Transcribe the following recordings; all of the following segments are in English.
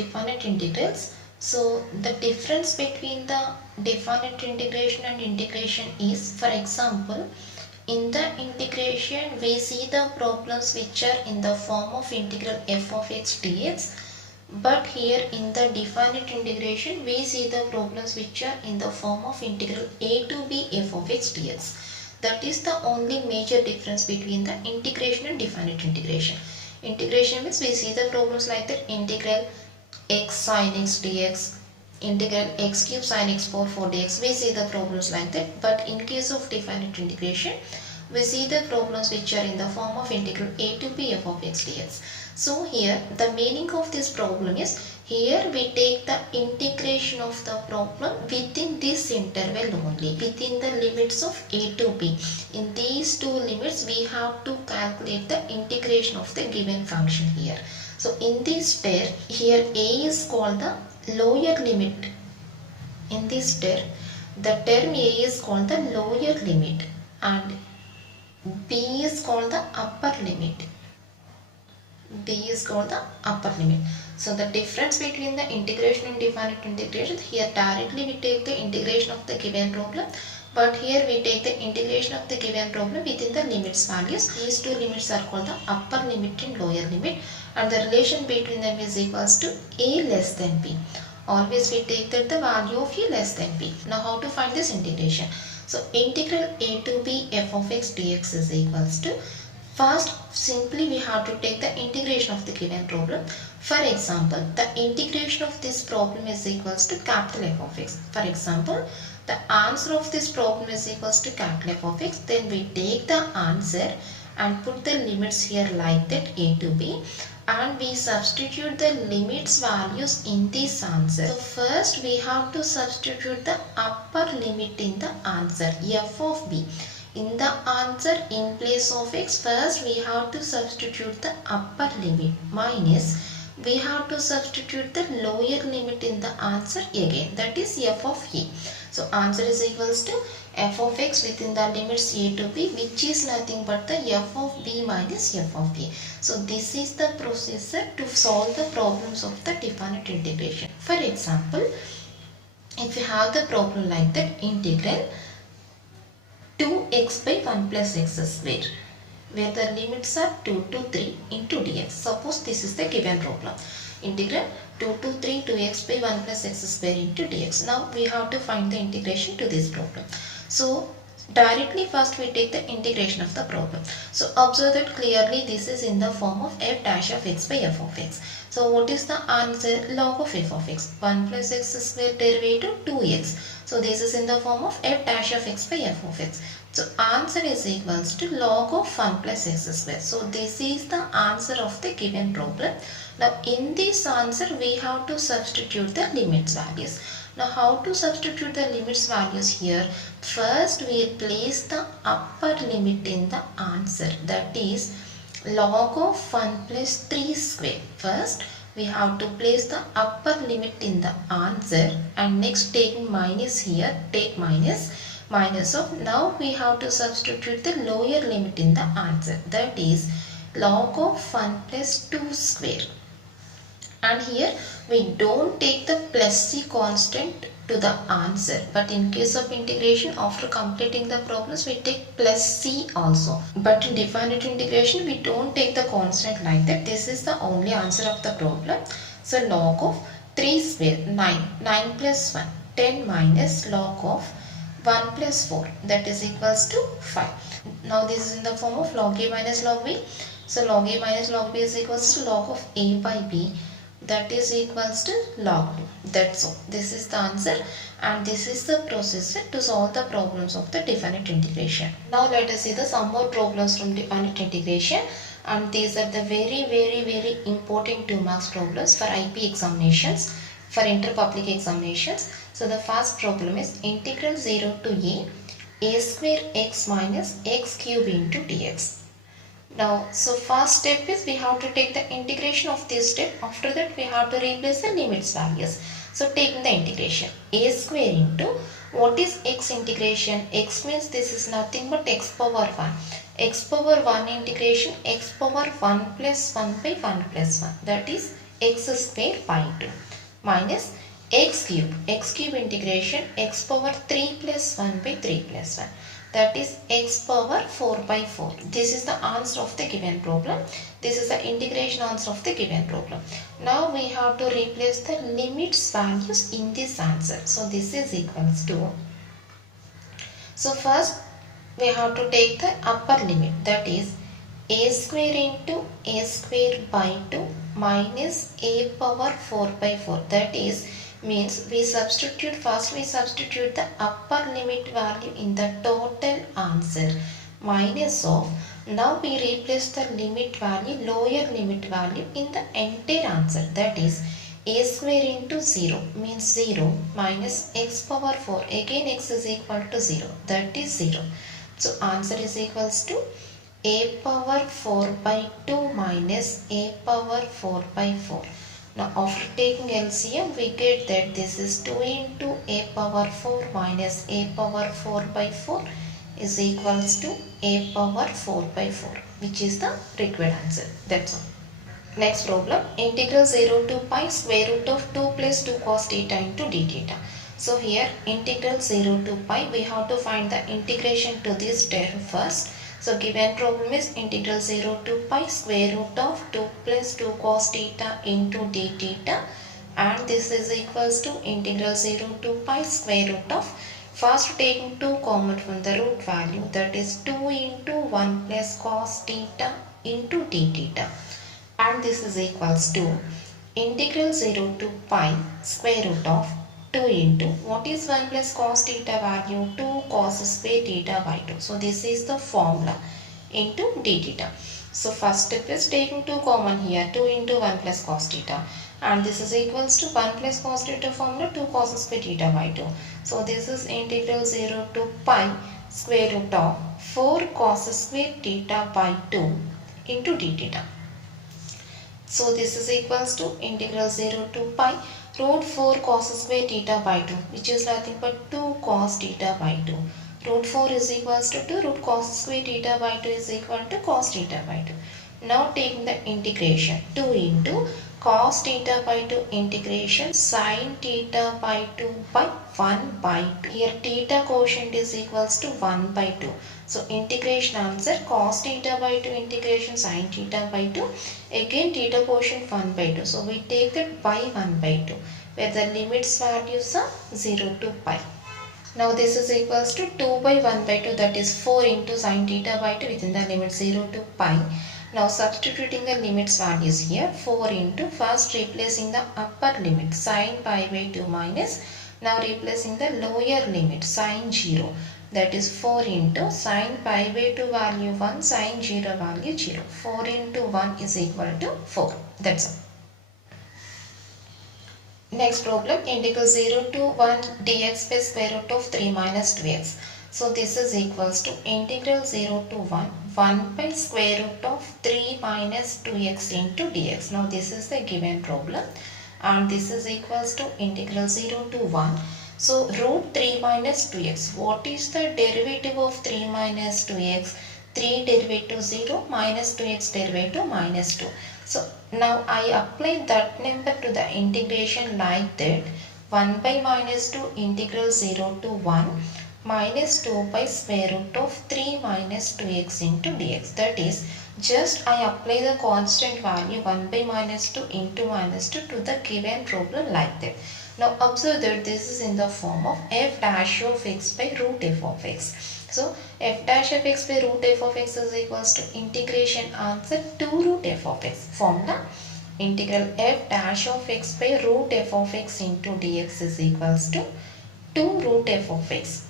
definite integrals. So the difference between the definite integration and integration is, for example, in the integration we see the problems which are in the form of integral f of x dx, but here in the definite integration we see the problems which are in the form of integral a to b f of x dx. That is the only major difference between the integration and definite integration. Integration means we see the problems like that: integral x sin x dx, integral x cube sin x power 4 dx. We see the problems like that. But in case of definite integration, we see the problems which are in the form of integral a to b f of x dx. So here the meaning of this problem is, here we take the integration of the problem within this interval only, within the limits of a to b. In these two limits we have to calculate the integration of the given function here. So in this term, here a is called the lower limit. In this term, the term a is called the lower limit and b is called the upper limit. B is called the upper limit. So the difference between the integration and definite integration, here directly we take the integration of the given problem, but here we take the integration of the given problem within the limits values. These two limits are called the upper limit and lower limit, and the relation between them is equals to a less than b. Always we take that the value of a less than b. Now how to find this integration? So integral a to b f of x dx is equals to, first simply we have to take the integration of the given problem. For example, the integration of this problem is equals to capital F of x. For example, the answer of this problem is equals to capital F of x. Then we take the answer and put the limits here like that, a to b, and we substitute the limits values in this answer. So first we have to substitute the upper limit in the answer, f of b. In the answer, in place of x, first we have to substitute the upper limit minus we have to substitute the lower limit in the answer again, that is f of a. So answer is equals to f of x within the limits a to b, which is nothing but the f of b minus f of a. So this is the procedure to solve the problems of the definite integration. For example, if you have the problem like that, integral 2x by 1 plus x square, where the limits are 2 to 3 into dx. Suppose this is the given problem. Integral 2 to 3 2x by 1 plus x square into dx. Now we have to find the integration to this problem. So directly first we take the integration of the problem. So observe that clearly this is in the form of f dash of x by f of x. So what is the answer? Log of f of x. 1 plus x square derivative 2x. So this is in the form of f dash of x by f of x. So answer is equals to log of 1 plus x square. So this is the answer of the given problem. Now in this answer we have to substitute the limits values. Now how to substitute the limits values here? First we place the upper limit in the answer, that is log of 1 plus 3 square. First we have to place the upper limit in the answer, and next take minus here, take minus of, now we have to substitute the lower limit in the answer, that is log of 1 plus 2 square. And here we don't take the plus c constant to the answer, but in case of integration, after completing the problems we take plus c also, but in definite integration we don't take the constant like that. This is the only answer of the problem. So log of 3 square, 9 plus 1, 10 minus log of 1 plus 4, that is equals to 5. Now this is in the form of log a minus log b. So log a minus log b is equals to log of a by b, that is equals to log 2. That's all. This is the answer, and this is the procedure to solve the problems of the definite integration. Now let us see some more problems from definite integration, and these are the very important 2 marks problems for IP examinations, for inter-public examinations. So the first problem is integral 0 to a square x minus x cube into dx. Now, so first step is we have to take the integration of this step. After that we have to replace the limits values. So taking the integration, a square into, what is x integration? X means this is nothing but x power 1. X power 1 integration, x power 1 plus 1 by 1 plus 1, that is x square by 2 minus x cube integration x power 3 plus 1 by 3 plus 1, that is x power 4 by 4. This is the answer of the given problem. This is the integration answer of the given problem. Now we have to replace the limits values in this answer. So this is equals to, so first we have to take the upper limit, that is a square into a square by 2 minus a power 4 by 4, that is means we substitute the upper limit value in the total answer minus of, now we replace the limit value, lower limit value in the entire answer, that is a square into 0 means 0 minus x power 4, again x is equal to 0, that is 0. So answer is equals to a power 4 by 2 minus a power 4 by 4. Now after taking LCM we get that this is 2 into a power 4 minus a power 4 by 4 is equals to a power 4 by 4, which is the required answer. That's all. Next problem, integral 0 to pi square root of 2 plus 2 cos theta into d theta. So here integral 0 to pi, we have to find the integration to this term first. So given problem is integral 0 to pi square root of 2 plus 2 cos theta into d theta, and this is equals to integral 0 to pi square root of, first taking 2 common from the root value, that is 2 into 1 plus cos theta into d theta, and this is equals to integral 0 to pi square root of 2 into, what is 1 plus cos theta value, 2 cos square theta by 2. So this is the formula into d theta. So first step is taking 2 common here, 2 into 1 plus cos theta, and this is equals to 1 plus cos theta formula, 2 cos square theta by 2. So this is integral 0 to pi square root of 4 cos square theta by 2 into d theta. So this is equals to integral 0 to pi root 4 cos square theta by 2, which is nothing but 2 cos theta by 2. Root 4 is equals to 2, root cos square theta by 2 is equal to cos theta by 2. Now taking the integration, 2 into cos theta by 2 integration sin theta by 2 by 1 by 2. Here theta quotient is equals to 1 by 2. So integration answer cos theta by 2 integration sin theta by 2. Again theta quotient 1 by 2. So we take that by 1 by 2, where the limits values are 0 to pi. Now this is equals to 2 by 1 by 2, that is 4 into sin theta by 2 within the limit 0 to pi. Now substituting the limits values here, 4 into, first replacing the upper limit sin pi by 2 minus, now replacing the lower limit sin 0, that is 4 into sin pi by 2 value 1, sin 0 value 0. 4 into 1 is equal to 4. That's all. Next problem, integral 0 to 1 dx by square root of 3 minus 2x. So this is equals to integral 0 to 1 by square root of 3 minus 2x into dx. Now this is the given problem, and this is equals to integral 0 to 1. So root 3 minus 2x, what is the derivative of 3 minus 2x? 3 derivative 0 minus 2x derivative minus 2. So now I apply that number to the integration like that, 1 by minus 2 integral 0 to 1 minus 2 by square root of 3 minus 2x into dx. That is, just I apply the constant value 1 by minus 2 into minus 2 to the given problem like that. Now observe that this is in the form of f dash of x by root f of x. So f dash of x by root f of x is equals to integration answer 2 root f of x. Formula, integral f dash of x by root f of x into dx is equals to 2 root f of x.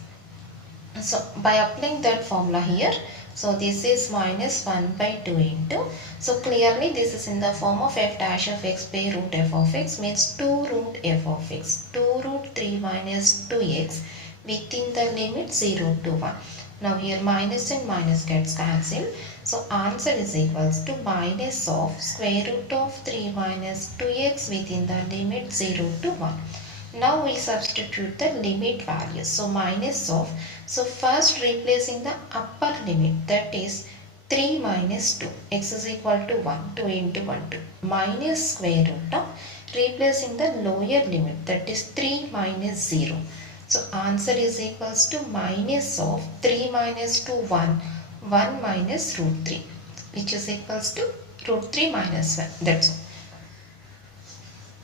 So by applying that formula here, so this is minus 1 by 2 into, so clearly this is in the form of f dash of x by root f of x means 2 root f of x, 2 root 3 minus 2x within the limit 0 to 1. Now here minus and minus gets cancelled. So answer is equals to minus of square root of 3 minus 2x within the limit 0 to 1. Now we substitute the limit values. So minus of, so first replacing the upper limit, that is 3 minus 2, x is equal to 1, 2 into 1, 2, minus square root of, replacing the lower limit, that is 3 minus 0. So answer is equals to minus of 3 minus 2, 1, 1 minus root 3, which is equals to root 3 minus 1, that's all.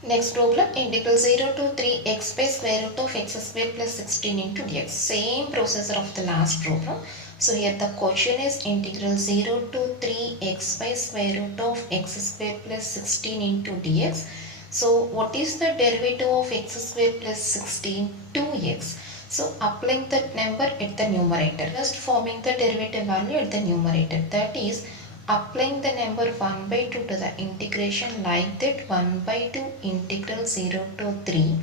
Next problem, integral 0 to 3 x by square root of x square plus 16 into dx. Same procedure of the last problem. So here the question is integral 0 to 3 x by square root of x square plus 16 into dx. So what is the derivative of x square plus 16? 2x. So applying that number at the numerator, just forming the derivative value at the numerator, that is applying the number 1 by 2 to the integration like that, 1 by 2 integral 0 to 3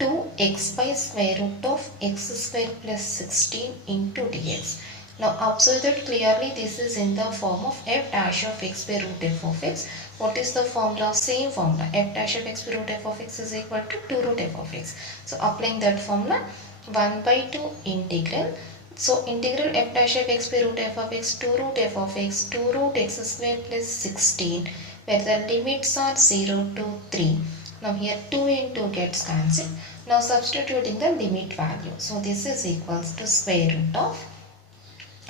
2x by square root of x square plus 16 into dx. Now observe that clearly this is in the form of f dash of x by root f of x. What is the formula? Same formula, f dash of x by root f of x is equal to 2 root f of x. So applying that formula, 1 by 2 integral. So integral f dash of x by root f of x, 2 root f of x, 2 root x square plus 16, where the limits are 0 to 3. Now here 2 into gets cancelled. Now substituting the limit value. So this is equals to square root of,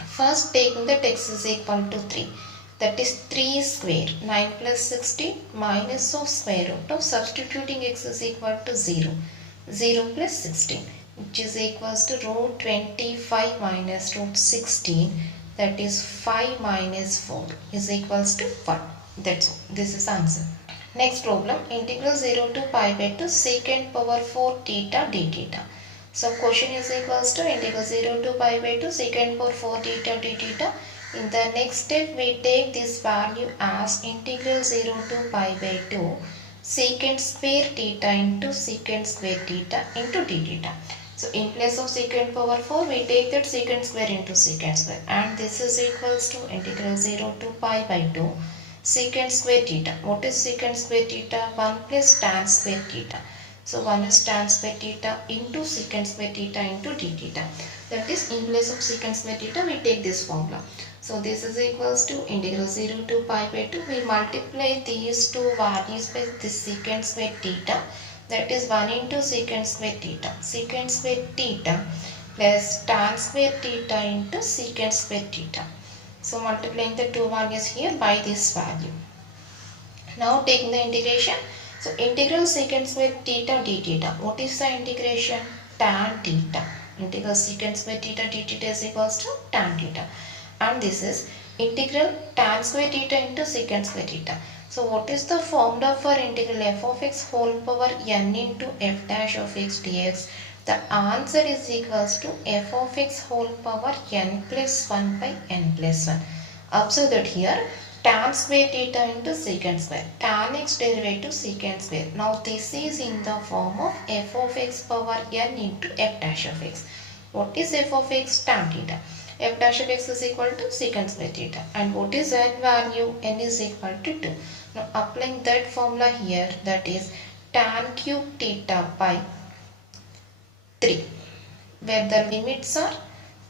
first taking that x is equal to 3. That is 3 square, 9 plus 16 minus of square root of, substituting x is equal to 0. 0 plus 16, which is equals to root 25 minus root 16, that is 5 minus 4 is equals to 1. That's all. This is answer. Next problem, integral 0 to pi by 2 secant power 4 theta d theta. So question is equals to integral 0 to pi by 2 secant power 4 theta d theta. In the next step, we take this value as integral 0 to pi by 2 secant square theta into secant square theta into d theta. So in place of secant power 4, we take that secant square into secant square, and this is equals to integral 0 to pi by 2 secant square theta. What is secant square theta? 1 plus tan square theta. So 1 is tan square theta into secant square theta into d theta. That is, in place of secant square theta, we take this formula. So this is equals to integral 0 to pi by 2. We multiply these two values by this secant square theta. That is 1 into secant square theta. Secant square theta plus tan square theta into secant square theta. So multiplying the two values here by this value. Now taking the integration. So integral secant square theta d theta. What is the integration? Tan theta. Integral secant square theta d theta is equals to tan theta. And this is integral tan square theta into secant square theta. So what is the formula for integral f of x whole power n into f dash of x dx? The answer is equals to f of x whole power n plus 1 by n plus 1. Observe that here tan square theta into secant square, tan x derivative secant square. Now this is in the form of f of x power n into f dash of x. What is f of x? Tan theta. F dash of x is equal to secant square theta. And what is n value? N is equal to 2. Now applying that formula here, that is tan cube theta by 3, where the limits are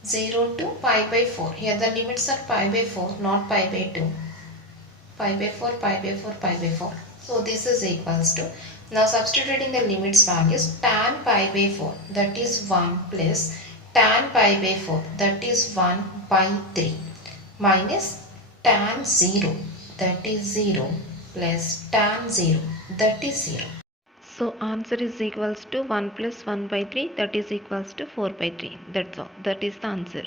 0 to pi by 4. Here the limits are pi by 4, not pi by 2. Pi by 4, pi by 4, pi by 4. So this is equals to, now substituting the limits values, tan pi by 4, that is 1 plus tan pi by 4, that is 1 by 3, minus tan 0, that is 0, plus tan 0, that is 0. So answer is equals to 1 plus 1 by 3, that is equals to 4 by 3. That's all. That is the answer.